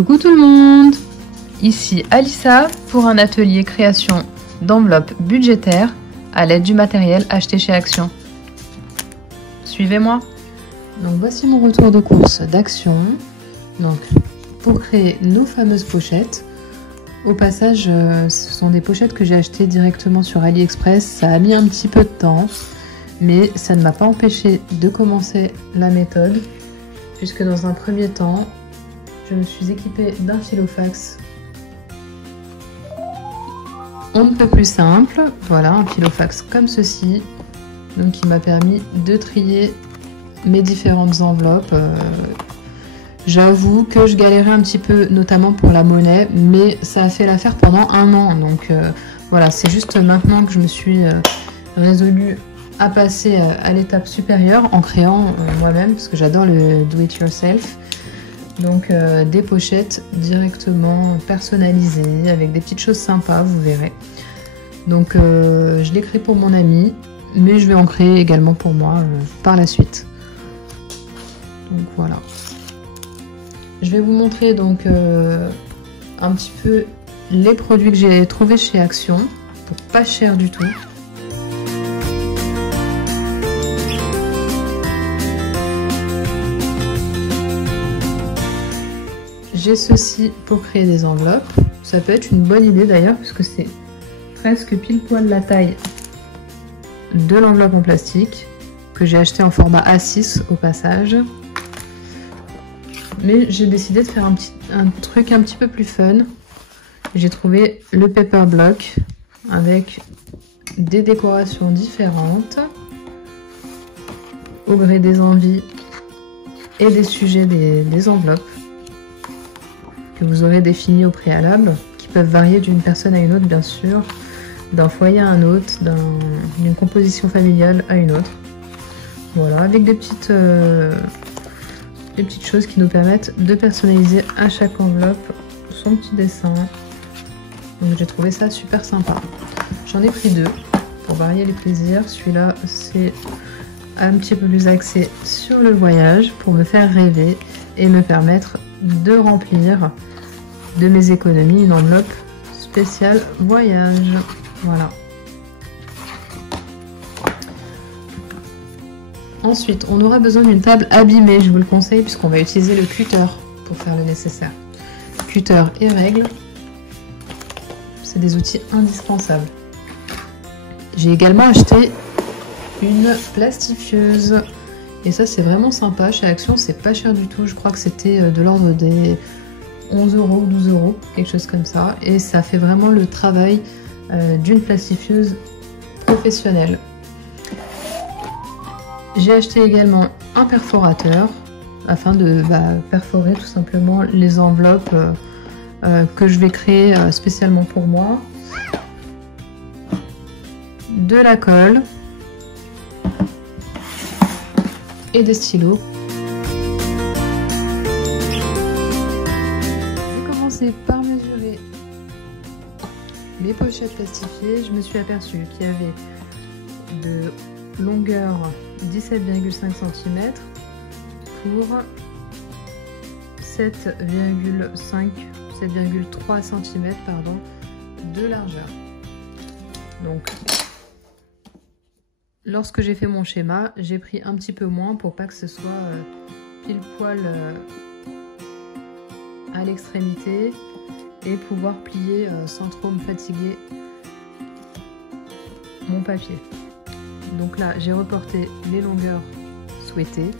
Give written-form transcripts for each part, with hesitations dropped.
Coucou tout le monde! Ici Alissa pour un atelier création d'enveloppes budgétaires à l'aide du matériel acheté chez Action. Suivez-moi! Donc voici mon retour de course d'Action. Donc pour créer nos fameuses pochettes. Au passage, ce sont des pochettes que j'ai achetées directement sur AliExpress. Ça a mis un petit peu de temps, mais ça ne m'a pas empêché de commencer la méthode, puisque dans un premier temps, je me suis équipée d'un filofax. On ne peut plus simple, voilà, un filofax comme ceci, donc qui m'a permis de trier mes différentes enveloppes. J'avoue que je galérais un petit peu, notamment pour la monnaie, mais ça a fait l'affaire pendant un an. Donc voilà, c'est juste maintenant que je me suis résolue à passer à l'étape supérieure en créant moi-même, parce que j'adore le do-it-yourself. Donc des pochettes directement personnalisées, avec des petites choses sympas, vous verrez. Donc je l'ai créé pour mon ami, mais je vais en créer également pour moi par la suite. Donc voilà. Je vais vous montrer donc un petit peu les produits que j'ai trouvés chez Action, pour pas cher du tout. J'ai ceci pour créer des enveloppes. Ça peut être une bonne idée d'ailleurs, puisque c'est presque pile poil la taille de l'enveloppe en plastique, que j'ai acheté en format A6 au passage. Mais j'ai décidé de faire un truc un petit peu plus fun. J'ai trouvé le paper block avec des décorations différentes au gré des envies et des sujets des enveloppes que vous aurez définis au préalable, qui peuvent varier d'une personne à une autre bien sûr, d'un foyer à un autre, d'une composition familiale à une autre. Voilà, avec des petites choses qui nous permettent de personnaliser à chaque enveloppe son petit dessin. Donc j'ai trouvé ça super sympa. J'en ai pris deux pour varier les plaisirs. Celui-là c'est un petit peu plus axé sur le voyage pour me faire rêver et me permettre de remplir de mes économies une enveloppe spéciale voyage. Voilà. Ensuite, on aura besoin d'une table abîmée, je vous le conseille, puisqu'on va utiliser le cutter pour faire le nécessaire. Cutter et règle, c'est des outils indispensables. J'ai également acheté une plastifieuse. Et ça, c'est vraiment sympa. Chez Action, c'est pas cher du tout. Je crois que c'était de l'ordre des 11 € ou 12 €, quelque chose comme ça. Et ça fait vraiment le travail d'une plastifieuse professionnelle. J'ai acheté également un perforateur afin de perforer tout simplement les enveloppes que je vais créer spécialement pour moi. De la colle et des stylos. J'ai commencé par mesurer mes pochettes plastifiées. Je me suis aperçue qu'il y avait de longueur 17,5 cm pour 7,3 cm pardon, de largeur. Donc lorsque j'ai fait mon schéma, j'ai pris un petit peu moins pour pas que ce soit pile poil à l'extrémité et pouvoir plier sans trop me fatiguer mon papier. Donc là, j'ai reporté les longueurs souhaitées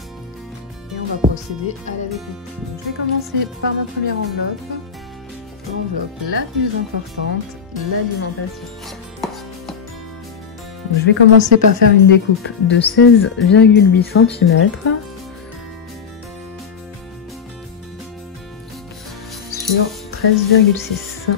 et on va procéder à la découpe. Donc, je vais commencer par ma première enveloppe. L'enveloppe la plus importante, l'alimentation. Je vais commencer par faire une découpe de 16,8 cm sur 13,6 cm.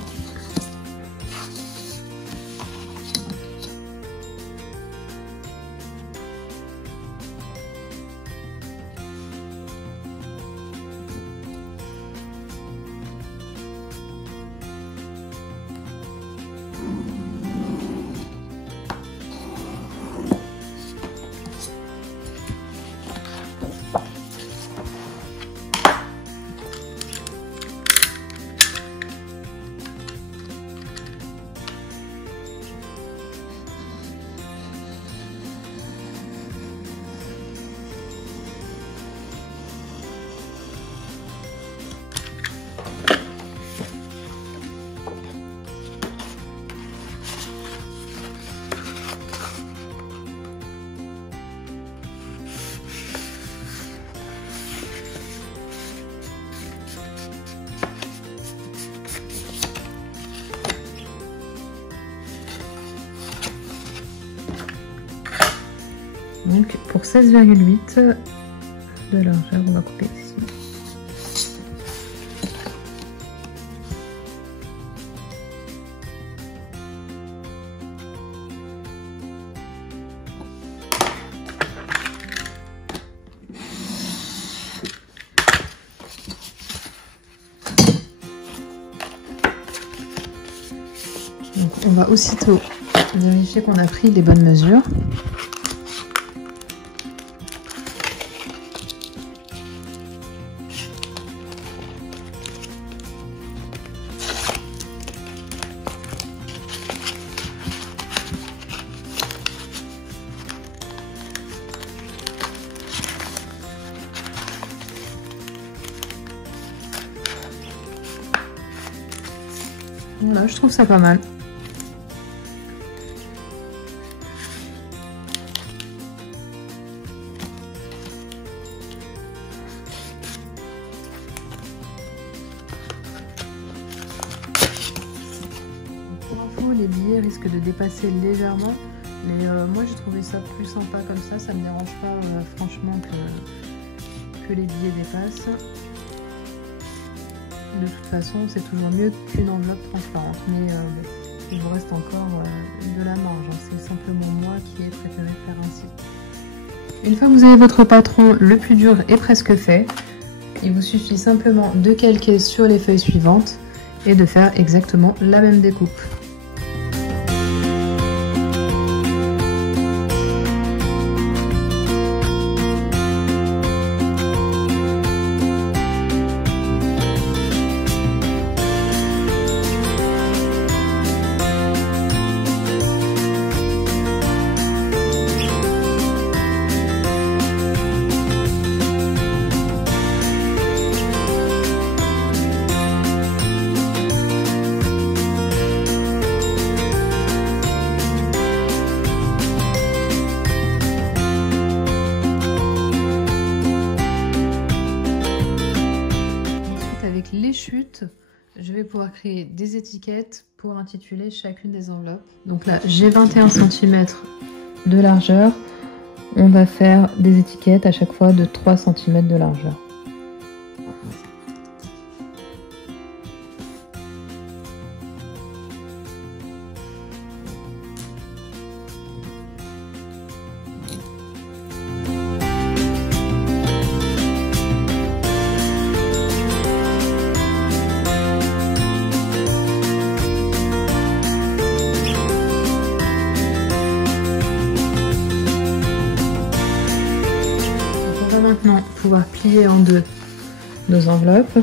16,8 de largeur. On va couper ici. Donc, on va aussitôt vérifier qu'on a pris les bonnes mesures. Voilà, je trouve ça pas mal. Pour info, les billets risquent de dépasser légèrement, mais moi j'ai trouvé ça plus sympa comme ça me dérange pas franchement que les billets dépassent. De toute façon, c'est toujours mieux qu'une enveloppe transparente, mais il vous reste encore de la marge. C'est simplement moi qui ai préféré faire ainsi. Une fois que vous avez votre patron, le plus dur est presque fait. Il vous suffit simplement de calquer sur les feuilles suivantes et de faire exactement la même découpe. Les chutes, je vais pouvoir créer des étiquettes pour intituler chacune des enveloppes. Donc là, j'ai 21 cm de largeur. On va faire des étiquettes à chaque fois de 3 cm de largeur. Maintenant pouvoir plier en deux nos enveloppes.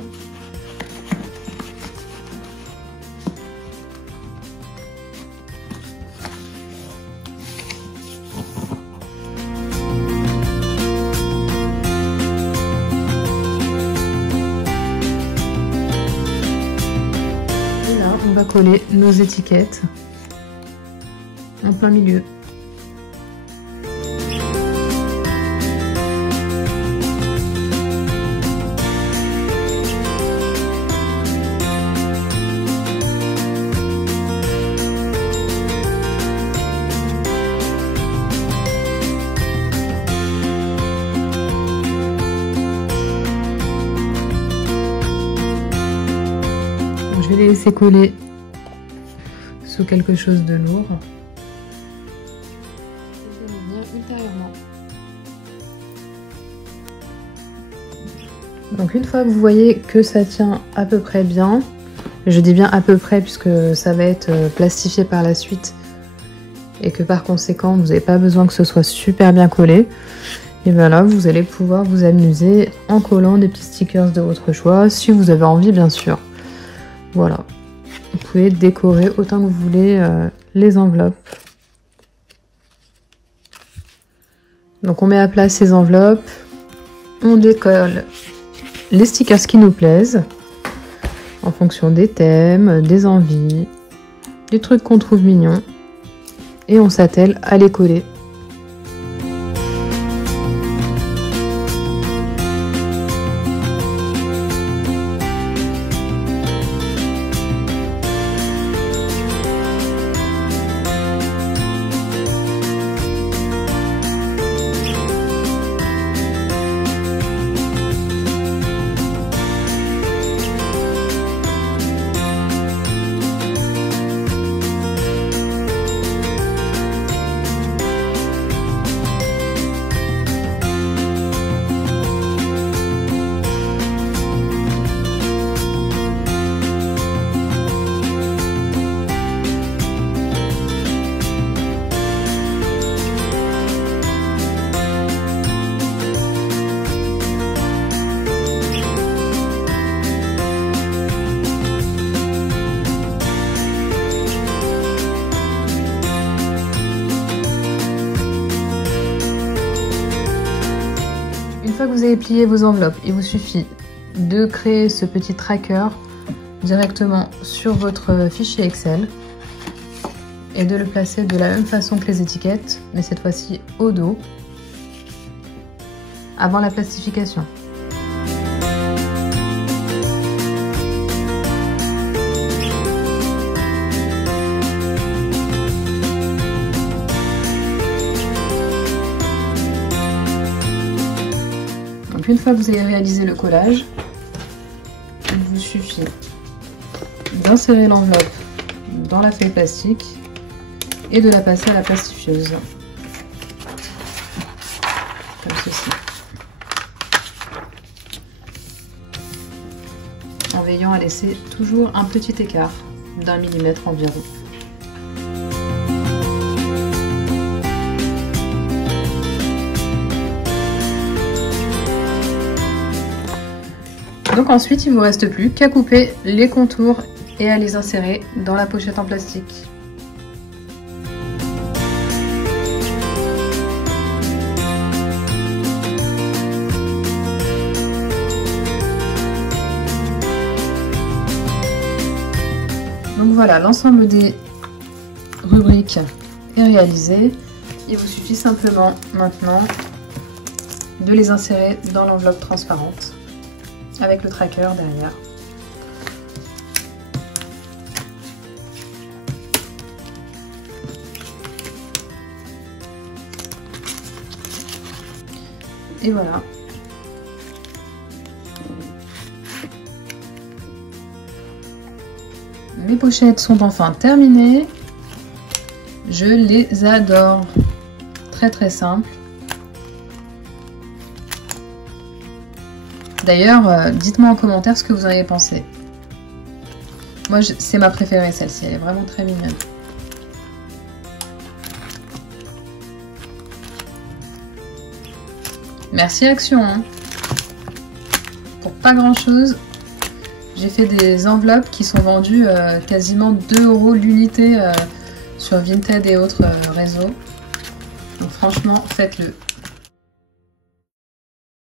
Et là, on va coller nos étiquettes en plein milieu. Je vais les laisser coller sous quelque chose de lourd. Je vais revenir ultérieurement. Donc une fois que vous voyez que ça tient à peu près bien, je dis bien à peu près puisque ça va être plastifié par la suite et que par conséquent vous n'avez pas besoin que ce soit super bien collé, et bien là vous allez pouvoir vous amuser en collant des petits stickers de votre choix si vous avez envie bien sûr. Voilà, vous pouvez décorer autant que vous voulez les enveloppes. Donc on met à plat ces enveloppes, on décolle les stickers qui nous plaisent en fonction des thèmes, des envies, des trucs qu'on trouve mignons, et on s'attelle à les coller. dépliez vos enveloppes, il vous suffit de créer ce petit tracker directement sur votre fichier Excel et de le placer de la même façon que les étiquettes, mais cette fois-ci au dos, avant la plastification. Donc une fois que vous avez réalisé le collage, il vous suffit d'insérer l'enveloppe dans la feuille plastique et de la passer à la plastifieuse, comme ceci, en veillant à laisser toujours un petit écart d'1 millimètre environ. Donc ensuite, il ne vous reste plus qu'à couper les contours et à les insérer dans la pochette en plastique. Donc voilà, l'ensemble des rubriques est réalisé. Il vous suffit simplement maintenant de les insérer dans l'enveloppe transparente avec le tracker derrière. Et voilà. Mes pochettes sont enfin terminées. Je les adore. Très très simple. D'ailleurs, dites-moi en commentaire ce que vous en avez pensé. Moi, c'est ma préférée celle-ci. Elle est vraiment très mignonne. Merci Action, hein. Pour pas grand chose, j'ai fait des enveloppes qui sont vendues quasiment 2 € l'unité sur Vinted et autres réseaux. Donc franchement, faites-le.